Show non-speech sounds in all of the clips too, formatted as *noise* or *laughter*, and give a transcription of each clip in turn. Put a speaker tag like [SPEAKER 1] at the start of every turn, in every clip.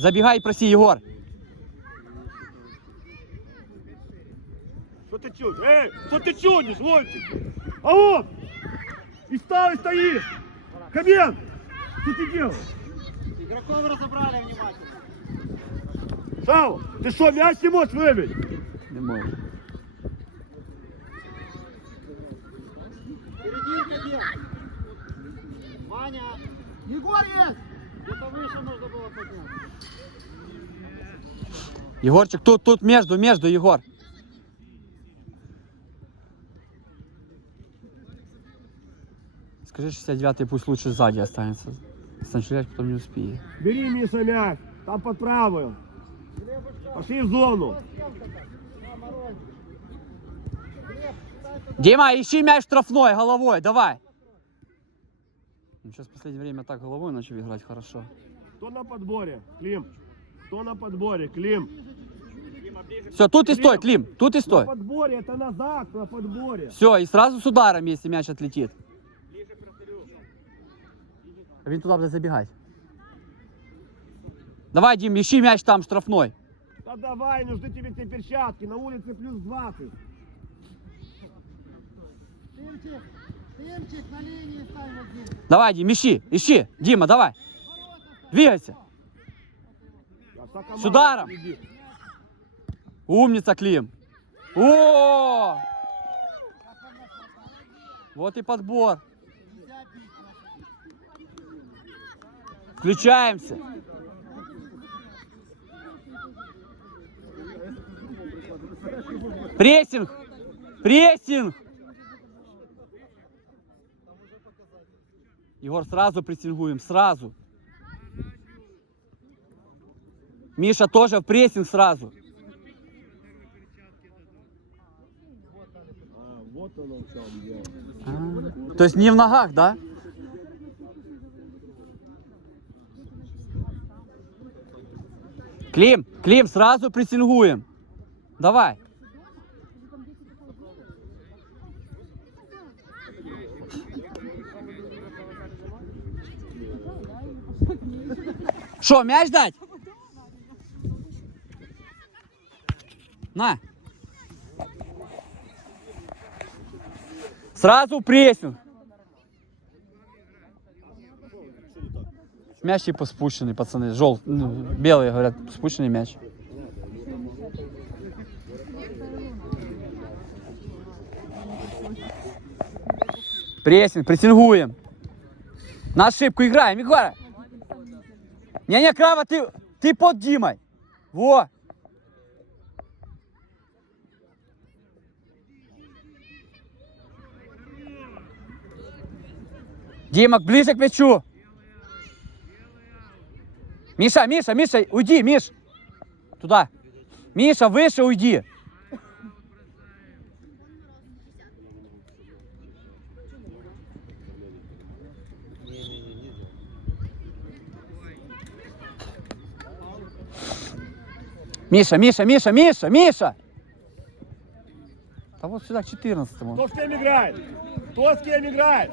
[SPEAKER 1] Забігай і проси, Єгор.
[SPEAKER 2] Что ты чудишь? Эй, что ты чудишь, Вольчик? А вот! И встал и стоишь! Комент! Что ты делаешь?
[SPEAKER 3] Игроков разобрали внимательно.
[SPEAKER 2] Шау, ты что, мяч не можешь выбить?
[SPEAKER 1] Не можу.
[SPEAKER 3] Впереди кадет. Ваня. Егор есть!
[SPEAKER 1] Егорчик, тут, тут, между, между, Егор. Скажи, 69-й пусть лучше сзади останется. Станчелять потом не успеет.
[SPEAKER 2] Бери, мяч. Там под правую. Пошли в зону.
[SPEAKER 1] Дима, ищи мяч штрафной головой, давай. Ну, сейчас в последнее время так головой начал играть хорошо.
[SPEAKER 2] Кто на подборе? Клим. Кто на подборе? Клим.
[SPEAKER 1] Все, тут и стой, Клим, тут и
[SPEAKER 2] На
[SPEAKER 1] стой.
[SPEAKER 2] подборе, это назад, на подборе.
[SPEAKER 1] Все, и сразу с ударом, если мяч отлетит. Він туди буде забігати. Давай, Дим, ищи мяч там штрафной.
[SPEAKER 2] Да давай, нужны тебе эти перчатки. На улице плюс 20.
[SPEAKER 3] Тимчик, Тимчик, на линии стань вот здесь.
[SPEAKER 1] Давай, Дим, ищи, ищи. Дима, давай. Двигайся. С ударом. Умница, Клим. О! Вот и подбор. Включаемся. Прессинг! Прессинг! Егор, сразу прессингуем, сразу. Миша тоже в прессинг сразу.
[SPEAKER 2] А,
[SPEAKER 1] То есть не в ногах, да? Клим, Клим, сразу прессингуем. Давай. Что, мяч дать? На. Сразу прессинг. Мяч типа спущенный, пацаны. Жел, ну, белые говорят, спущенный мяч. Прессинг, прессингуем. На ошибку играем, Егора. Не-не, Крава, ты, ты под Димой. Во. Дима, ближе к мячу. Миша, Миша, Миша, уйди, Миш. Туда. Миша, выше уйди. Миша, Миша, Миша, Миша, Миша. Да вот сюда к 14
[SPEAKER 2] Кто с кем играет? Кто с кем играет?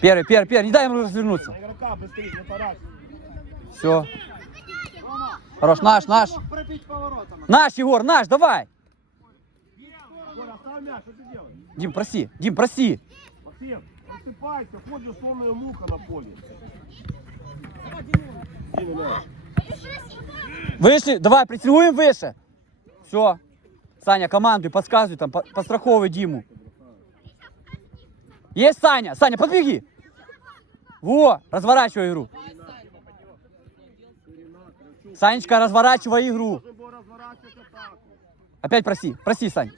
[SPEAKER 1] Первый, первый, первый. Не дай ему развернуться. Все. Хорош, наш, наш. Наш, Егор, наш, давай. Дим, проси, Дим, проси. Вышли, давай, притягуем выше. Все. Саня, командуй, подсказывай там, по- подстраховывай Диму. Есть Саня, Саня, подбеги. Во, разворачивай игру. Санечка, разворачивай игру. Опять проси, проси, Сань.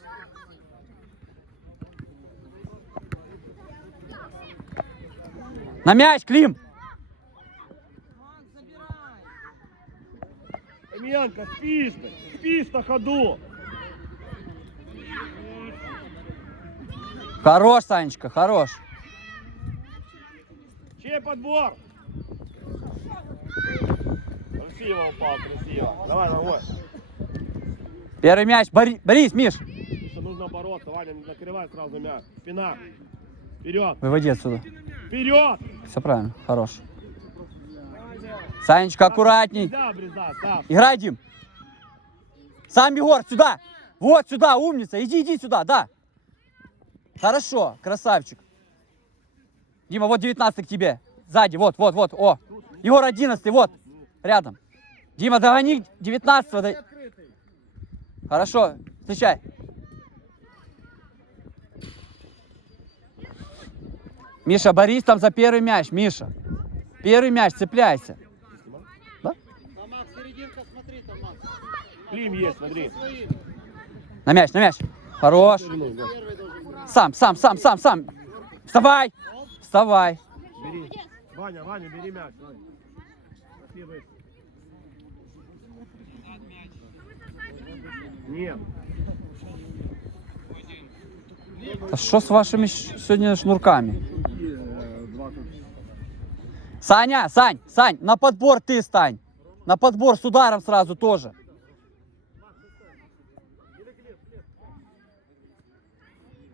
[SPEAKER 1] На мяч, Клим.
[SPEAKER 2] Емельянка, спишь спишь на ходу.
[SPEAKER 1] Хорош, Санечка, хорош.
[SPEAKER 2] Чей подбор? Красиво упал, красиво. Давай, ногой.
[SPEAKER 1] Первый мяч. Бори- Борис, Миш.
[SPEAKER 2] Что нужно бороться, Ваня, не накрывай сразу мяч. Спина. Вперед,
[SPEAKER 1] Выводи отсюда.
[SPEAKER 2] вперед.
[SPEAKER 1] Все правильно, хорош. Санечка, аккуратней. Играй, Дим. Сам Егор, сюда. Вот сюда, умница. Иди, иди сюда, да. Хорошо, красавчик. Дима, вот 19 к тебе. Сзади, вот, вот, вот. О, Егор 11, вот, рядом. Дима, догони 19 дай.
[SPEAKER 3] Открытый.
[SPEAKER 1] Хорошо, встречай. Миша, борись там за первый мяч, Миша. Первый мяч, цепляйся.
[SPEAKER 2] Клим есть, смотри.
[SPEAKER 3] Свои.
[SPEAKER 1] На мяч, на мяч. Хорош. Сам, сам, сам, сам, сам. Вставай. Вставай.
[SPEAKER 2] Бери. Ваня, Ваня, бери мяч. Ваня. Нет.
[SPEAKER 1] А что с вашими сегодня шнурками? Саня, Сань, Сань, на подбор ты стань. На подбор с ударом сразу тоже.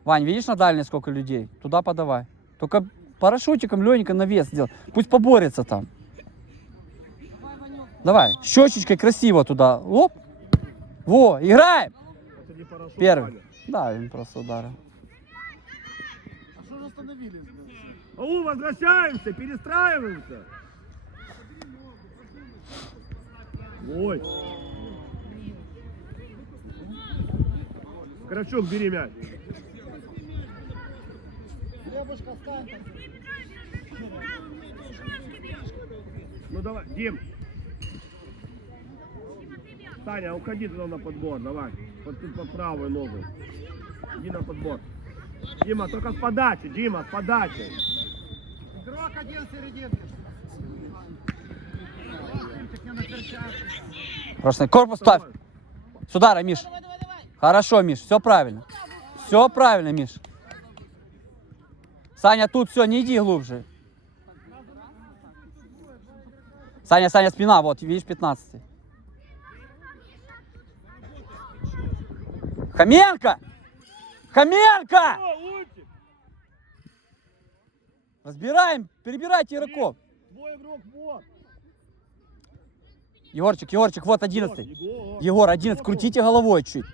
[SPEAKER 1] Вань, видишь на дальней сколько людей? Туда подавай. Только парашютиком Ленька навес сделал. Пусть поборется там. Давай, щечечкой красиво туда. Оп. Во, играем. Первый. Да, он просто ударил.
[SPEAKER 3] А что же остановились?
[SPEAKER 2] Ау, возвращаемся, перестраиваемся. Ой. Карачук, бери мяч.
[SPEAKER 3] Хлебушка, встань.
[SPEAKER 2] Ну давай, Дим. Таня, уходи туда на подбор, давай. Под, тут под правую ногу. Иди на подбор. Дима, только с подачи, Дима, с подачи.
[SPEAKER 3] Игрок один серединки.
[SPEAKER 1] Просто корпус ставь. С удара, Миш. Хорошо, Миш, все правильно. Все правильно, Миш. Саня, тут все, не иди глубже. Саня, Саня, спина, вот, видишь, 15. Хоменко! Хоменко! Разбираем, перебирайте игроков. Егорчик, Егорчик, вот 11.
[SPEAKER 2] Егор.
[SPEAKER 1] Егор, 11, крутите головой чуть.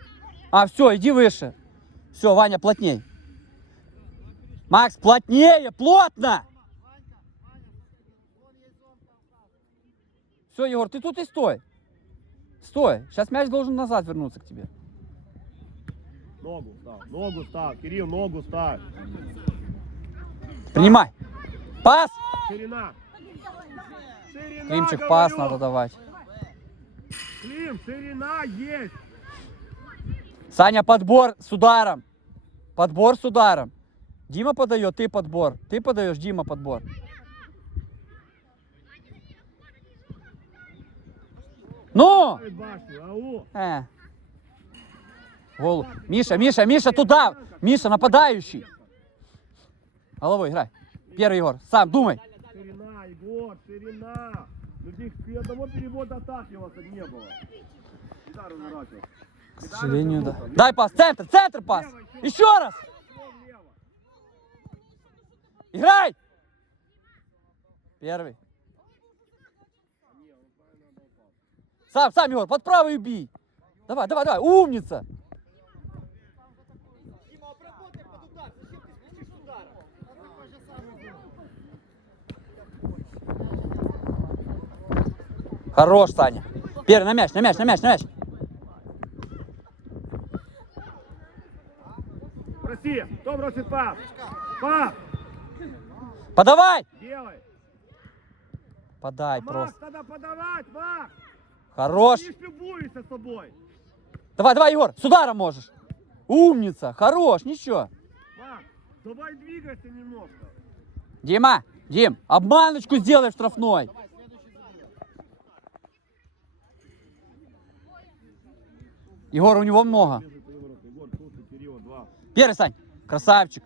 [SPEAKER 1] А, все, иди выше. Все, Ваня, плотней. Макс, плотнее, плотно. Все, Егор, ты тут и стой. Стой. Сейчас мяч должен назад вернуться к тебе.
[SPEAKER 2] Ногу ставь, ногу ставь. Кирилл, ногу ставь.
[SPEAKER 1] Принимай. Пас.
[SPEAKER 2] Ширина. Ширина,
[SPEAKER 1] Климчик, пас
[SPEAKER 2] говорю.
[SPEAKER 1] надо давать.
[SPEAKER 2] Клим, ширина есть.
[SPEAKER 1] Саня, подбор с ударом. Подбор с ударом. Дима подает, ты подбор. Ты подаешь, Дима подбор. Ну! Э. Гол. Миша, Миша, Миша, туда! Миша, нападающий! Головой играй. Первый Егор. Сам думай.
[SPEAKER 2] Ширина, Егор, ширина. Здесь ни одного перевода атаки у вас не было.
[SPEAKER 1] К сожалению, да. Дай пас. Центр, центр пас. Еще раз. Играй! Первый. Сам, сам, Егор, под правый бей. Давай, давай, давай. Умница. Хорош, Саня. Первый на мяч, на мяч, на мяч, на мяч.
[SPEAKER 2] Проси, кто бросит пас? Пас,
[SPEAKER 1] Подавай.
[SPEAKER 2] делай.
[SPEAKER 1] Подай
[SPEAKER 2] Макс,
[SPEAKER 1] просто.
[SPEAKER 2] надо подавать, Макс.
[SPEAKER 1] Хорош.
[SPEAKER 2] Ж любуешься собой.
[SPEAKER 1] Давай, давай, Егор, с ударом можешь. Умница, хорош, ничего.
[SPEAKER 2] Макс, давай двигайся немножко.
[SPEAKER 1] Дима, Дим, обманочку сделай в штрафной. Егор, у него много. Первый, Сань, красавчик.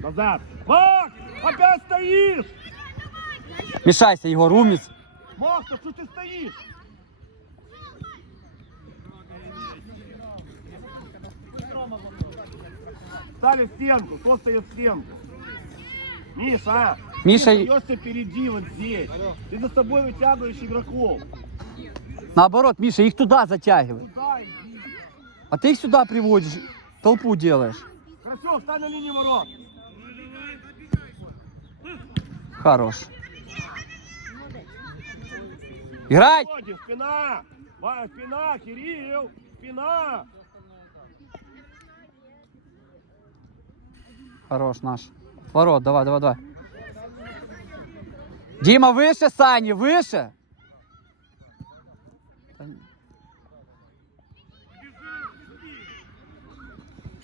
[SPEAKER 2] Назад. Макс, опять стоишь.
[SPEAKER 1] Мешайся, Егор, умница.
[SPEAKER 2] Макс, а что ты стоишь? Стали в стенку, кто стоит в стенку? Миша, а?
[SPEAKER 1] Миша-
[SPEAKER 2] Ты остаешься впереди вот здесь. Ты за собой вытягиваешь игроков.
[SPEAKER 1] Наоборот, Миша, их туда затягивай.
[SPEAKER 2] Иди?
[SPEAKER 1] А ты их сюда приводишь, толпу делаешь.
[SPEAKER 2] Хорошо, встань на линии ворот.
[SPEAKER 1] Хорош. Играй!
[SPEAKER 2] Спина. Спина, Кирилл, спина.
[SPEAKER 1] Хорош наш. Ворот, давай, давай, давай. Дима, выше, Сани, выше.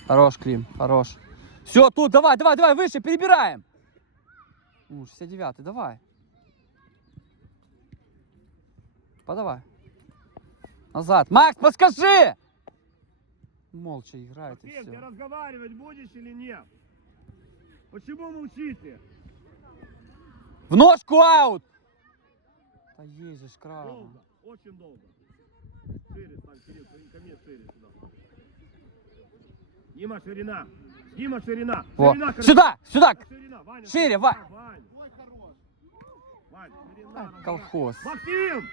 [SPEAKER 1] Хорош, Клим, хорош. Все, тут, давай, давай, давай, выше, перебираем. Ну, 69-й, давай. Подавай. Назад. Макс, подскажи! Молча играет и
[SPEAKER 2] Максим, ты
[SPEAKER 1] все.
[SPEAKER 2] разговаривать будешь или нет? Почему молчите?
[SPEAKER 1] В ножку аут! Да езжишь, крава.
[SPEAKER 2] Долго, очень долго. Шире, стань, Кирилл, ко мне шире сюда. Дима, ширина. Дима, ширина.
[SPEAKER 1] Во.
[SPEAKER 2] Ширина.
[SPEAKER 1] Сюда, сюда!
[SPEAKER 2] Ширина, Ваня.
[SPEAKER 1] Шире,
[SPEAKER 2] Вань.
[SPEAKER 3] Хорош.
[SPEAKER 2] Вань, ширина. разгон.
[SPEAKER 1] Колхоз.
[SPEAKER 2] Максим!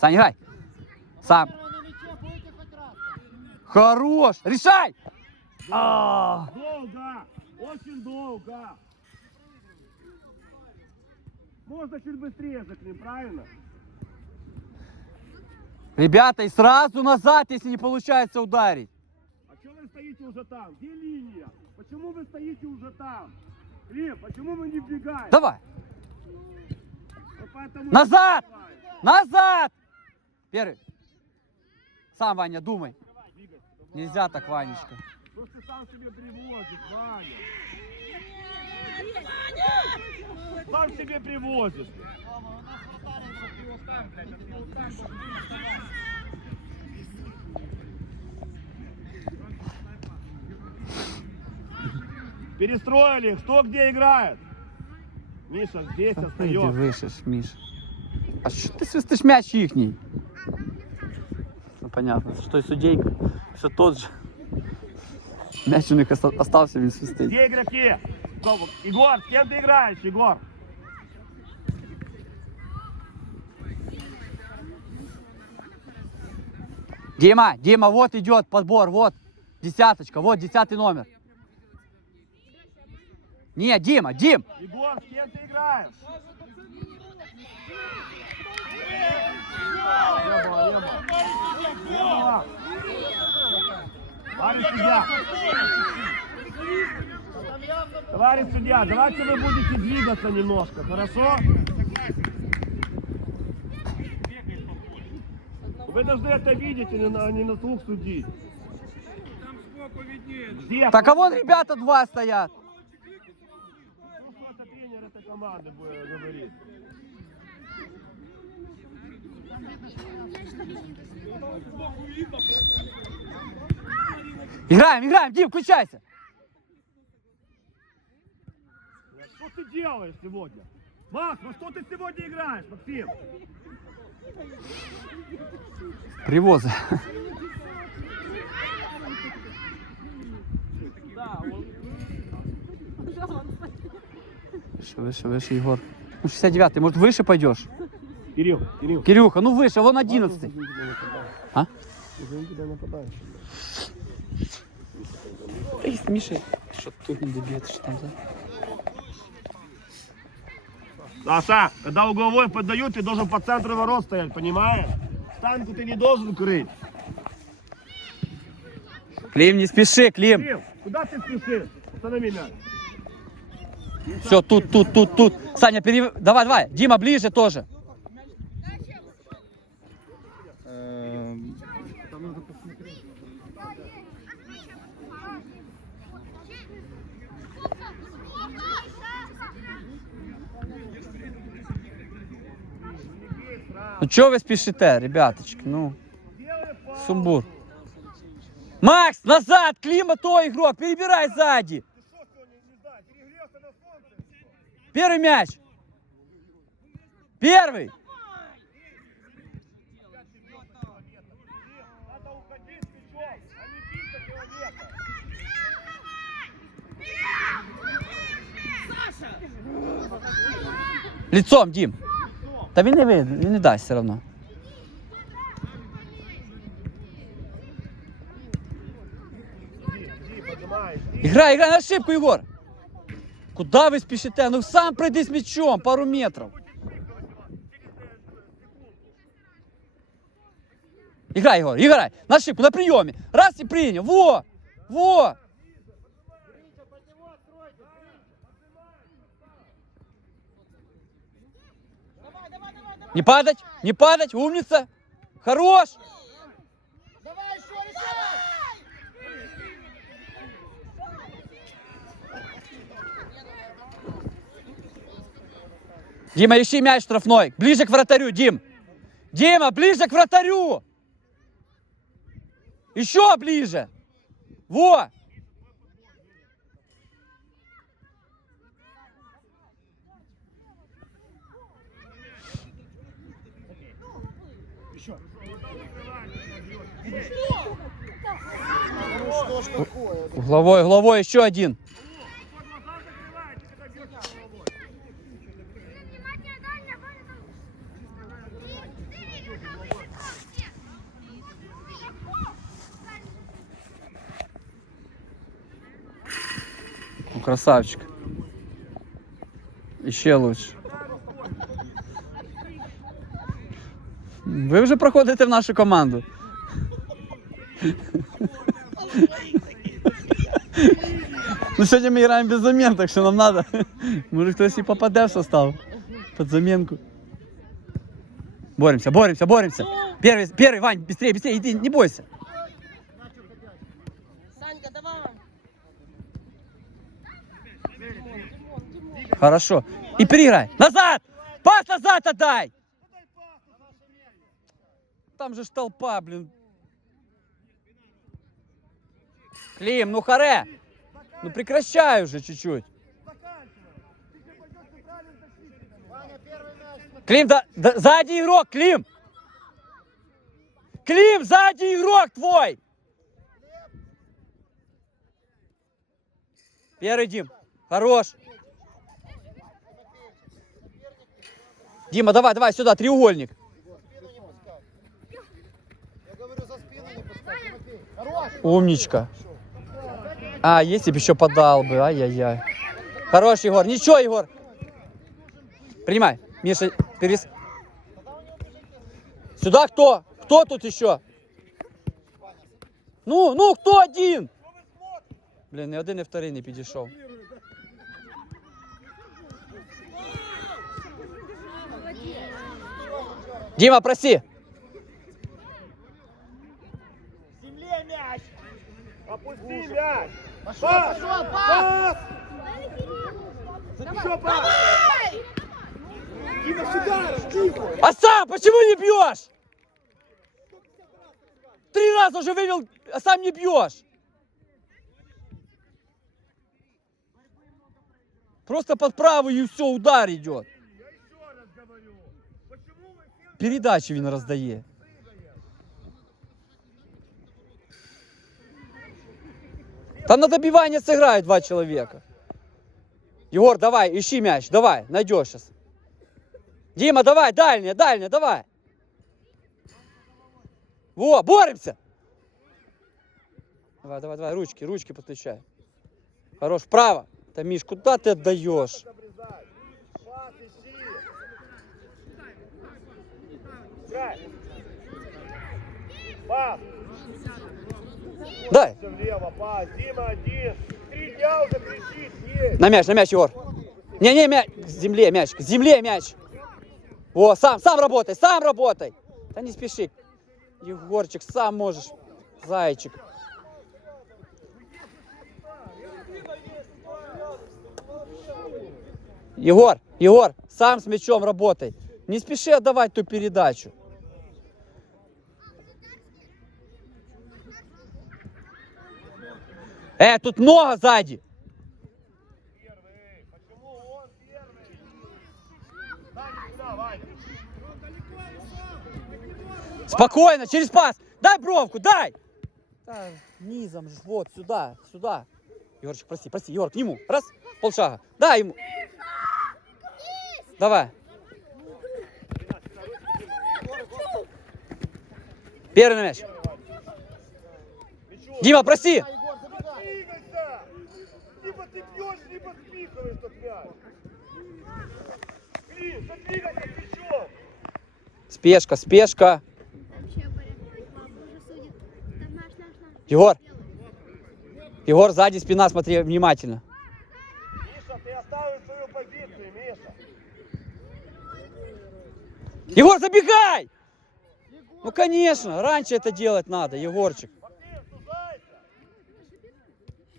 [SPEAKER 1] Сань, играй. Сам.
[SPEAKER 3] Первый на мяче, будете хоть раз.
[SPEAKER 1] Хорош. Решай. А,
[SPEAKER 2] Долго! Очень долго! Можно чуть быстрее заклин, правильно?
[SPEAKER 1] Ребята, и сразу назад, если не получается ударить.
[SPEAKER 2] Стоите уже там? Где линия? Почему вы стоите уже там? Клим, почему вы не вбегаете?
[SPEAKER 1] Давай.
[SPEAKER 2] Вот поэтому-
[SPEAKER 1] Назад! Назад! Первый. Сам, Ваня, думай. Нельзя так, Ванечка.
[SPEAKER 2] Просто сам себе привозишь, Ваня. Сам себе привозишь. Перестроили, кто где играет. Миша здесь
[SPEAKER 1] Иди
[SPEAKER 2] остается.
[SPEAKER 1] выше, Миш. А что ты свистишь мяч ихний? Ну, понятно, что и судейка, все тот же. Мяч у них оста- остался, він свистить.
[SPEAKER 2] Где игроки? Егор, с кем ты играешь, Егор?
[SPEAKER 1] Дима, Дима, вот идет подбор, вот. Десяточка, вот десятый номер. Не, Дима, Дим,
[SPEAKER 2] Егор, с кем ты играешь? Товарищ судья. Товарищ судья, давайте вы будете двигаться немножко, хорошо? Вы должны это видеть, а не на, не на слух судить. Где?
[SPEAKER 1] так а вон ребята два стоят.
[SPEAKER 2] Команды будет говорить.
[SPEAKER 1] Играем, играем, Дим, включайся.
[SPEAKER 2] Что ты делаешь сегодня? Макс, во что ты сегодня играешь, Максим?
[SPEAKER 1] Привозы. Выше, выше, выше, Егор. Ну, 69-й, может, выше пойдешь?
[SPEAKER 2] Кирилл, Кирилл.
[SPEAKER 1] Кирюха, ну выше, вон 11 А? Эй, Миша, что тут не добьет, что там, да?
[SPEAKER 2] Саша, когда угловой поддают, ты должен по центру ворот стоять, понимаешь? Станку ты не должен крыть.
[SPEAKER 1] Клим, не спеши, Клим.
[SPEAKER 2] Кирилл, куда ты спешишь? Останови мяч.
[SPEAKER 1] Все, тут, тут, тут, тут. Саня, перев... давай, давай. Дима, ближе тоже. Ну чого ви спішите, ребяточки? Ну, сумбур. Макс, назад! Клима, то игрок, перебирай сзади.
[SPEAKER 2] Ты что сегодня, не знаю, перегрелся на солнце?
[SPEAKER 1] Первый мяч. Первый.
[SPEAKER 2] Надо уходить с мячом, а не биться человека.
[SPEAKER 1] Лицом, Дім. Та він не видно, він не дасть все одно.
[SPEAKER 2] Иди, поднимай, иди.
[SPEAKER 1] Играй, играй на ошибку, Егор. Куда вы спешите? Ну сам пройди с мячом, пару метров. Играй, Егор, играй. На ошибку, на приеме. Раз и принял. Во! Во! Не падать, не падать, умница. Хорош.
[SPEAKER 3] Давай еще, решай!
[SPEAKER 1] Дима, ищи мяч штрафной. Ближе к вратарю, Дим. Дима, ближе к вратарю. Еще ближе. Во! Угловой, угловой, еще один. Ну, красавчик. Ще лучше. Ви вже проходите в нашу команду. Ну, сьогодні ми граємо без замін, так що нам треба. Може хтось і попаде в состав. Під замінку. Боремся, боремся, боремся. Первый, первый, Вань, быстрее, быстрее, иди, не бойся. Хорошо. И переиграй. Назад! Пас назад отдай! Там же ж толпа, блин. Клим, ну харе! Ну прекращай уже чуть-чуть. Клим, да, да- сзади игрок, Клим! Клим, сзади игрок твой! Первый, Дим. Хорош. Дима, давай, давай сюда, треугольник.
[SPEAKER 3] Спину не пускай. Я говорю, за спину не пускай. Тимофей. Хорош!
[SPEAKER 1] Умничка. А, если бы еще подал бы, ай-яй-яй. Хорош, Егор. Ничего, Егор. Принимай. Миша, перес... Сюда кто? Кто тут еще? Ну, ну, кто один? Блін, ні один, і вторий не підійшов. Дима, проси.
[SPEAKER 2] Земле мяч! Опусти мяч!
[SPEAKER 3] Пошел,
[SPEAKER 2] Пас!
[SPEAKER 3] пошел, пас!
[SPEAKER 2] Пас! Еще пас! Дима, сюда! Тихо!
[SPEAKER 1] А сам почему не бьешь? Три раза уже вывел, а сам не бьешь. Просто под правую и все, удар идет.
[SPEAKER 2] Я еще раз говорю. Почему вы все
[SPEAKER 1] Передачі він роздає. Там на добивание сыграют два человека. Егор, давай, ищи мяч, давай, найдешь сейчас. Дима, давай, дальняя, дальняя, давай. Во, боремся. Давай, давай, давай, ручки, ручки подключай. Хорош, вправо. Да, Миш, куда ты отдаешь?
[SPEAKER 2] Пас!
[SPEAKER 1] Дай.
[SPEAKER 2] Влево, пас! Дима один! Три дня уже кричит! Есть!
[SPEAKER 1] На мяч, на мяч, Егор. Не-не, мяч. К земле мяч, к земле мяч. Во, сам, сам работай, сам работай. Да не спеши. Егорчик, сам можешь. Зайчик. Егор, Егор, сам с мячом работай. Не спеши отдавать ту передачу. Э, тут много сзади. Спокойно, через пас. Дай бровку, дай. Да, низом вот, сюда, сюда. Егорчик, прости, прости, Егор, к нему. Раз, полшага. Дай ему. Давай. Первый мяч. Дима, прости.
[SPEAKER 3] Егор, забегай.
[SPEAKER 2] Двигайся! Либо ты бьешь, либо спихиваешь тот мяч. Клин, задвигайся плечом.
[SPEAKER 1] Спешка, спешка.
[SPEAKER 4] Вообще, Боря, папа уже судит. Там наш, наш, наш.
[SPEAKER 1] Егор. Егор, сзади спина, смотри внимательно.
[SPEAKER 2] Миша, ты оставил свою позицию, Миша.
[SPEAKER 1] Егор, забегай! Ну, конечно, раньше это делать надо, Егорчик.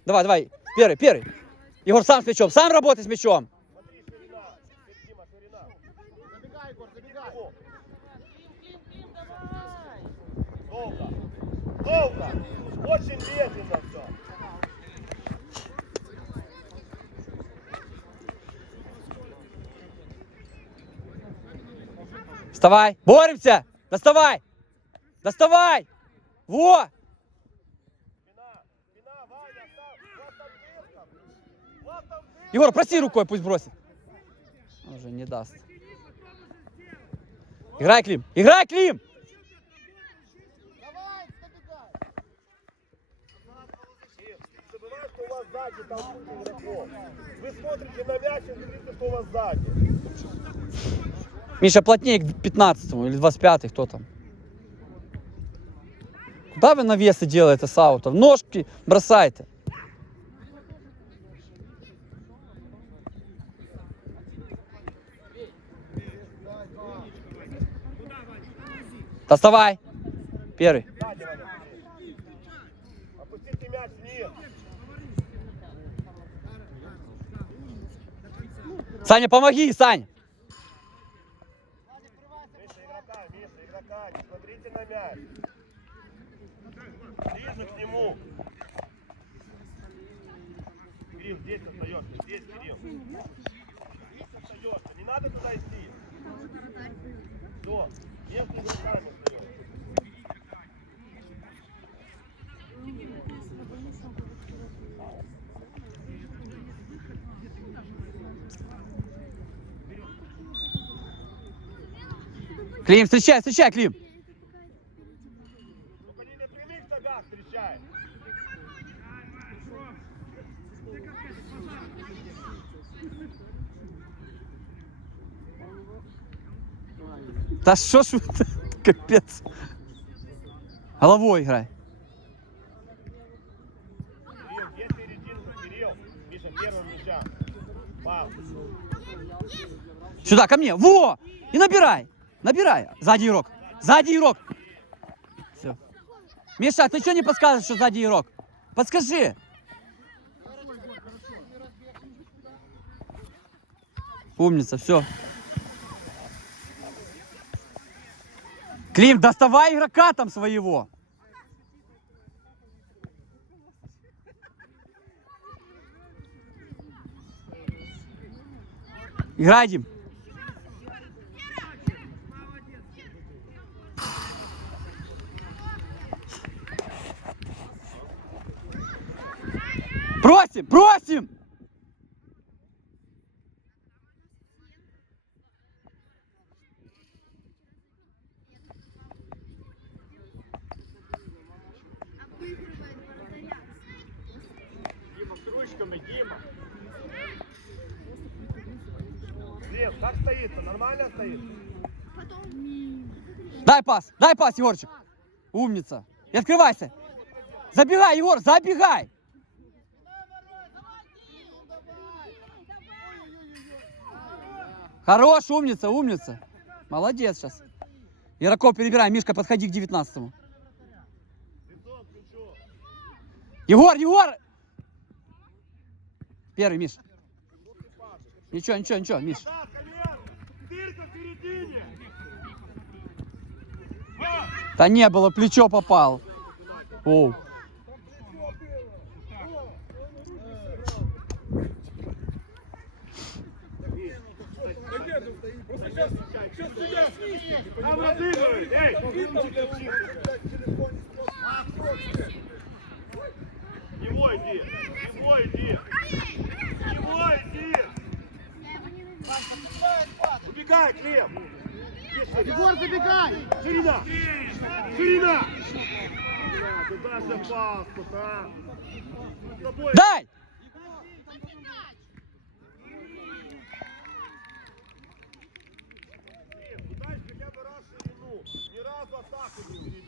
[SPEAKER 1] Давай, давай, первый, первый. Егор, сам с мячом, сам работай с мячом.
[SPEAKER 2] Смотри, ширина. Дима, ширина.
[SPEAKER 3] Забегай, Егор, забегай.
[SPEAKER 2] О. Долго. Долго. Очень медленно все.
[SPEAKER 1] Вставай, боремся! Доставай! Доставай! Во! Егор, проси рукой, пусть бросит. Уже не даст. Играй, Клим! Играй, Клим!
[SPEAKER 3] Давай, забегай.
[SPEAKER 2] И забывай, что у вас сзади куча игроков. Вы смотрите на мяч и смотрите, что у вас сзади.
[SPEAKER 1] Миша, плотнее к 15 или 25 кто там? Куда вы навесы делаете с аута? Ножки бросайте. Доставай. Первый.
[SPEAKER 2] Сзади, Ваня. Опустите мяч вниз.
[SPEAKER 1] Саня, помоги, Саня.
[SPEAKER 2] Миша, игрока, Миша, игрока. Не смотрите на мяч. Ближе к нему. Кирилл, здесь остаешься. Здесь, Кирилл. Здесь остаешься. Не надо туда идти. Все. Между игроками
[SPEAKER 1] Клим, встречай, встречай, Клим. Да что ж вы, *laughs* капец. Головой играй. Сюда, ко мне. Во! И набирай. Набирай. Сзади игрок. Сзади игрок. Все. Миша, ты что не подсказываешь, что сзади игрок? Подскажи. Умница, все. Клим, доставай игрока там своего. Играй, Дим. Просим, просим!
[SPEAKER 3] Дима, с ручками, Дима.
[SPEAKER 2] Глеб, как стоит-то? Нормально стоит?
[SPEAKER 1] Дай пас, дай пас, Егорчик. Умница. И открывайся. Забегай, Егор, забегай. Хорош, умница, умница. Молодец сейчас. Игроков перебирай. Мишка, подходи к 19-му.
[SPEAKER 2] Лицом к ключу.
[SPEAKER 1] Егор, Егор! Первый, Миш. Ничего, ничего, ничего, Миш.
[SPEAKER 2] Да
[SPEAKER 1] не было, плечо попал. Оу.
[SPEAKER 2] Там Него иди! Него иди! Него иди! Убегай, Клим!
[SPEAKER 3] Егор, забегай!
[SPEAKER 2] Ширина! Ширина! Бля, ты дашь пас тут, а? Дай! Thank
[SPEAKER 1] you.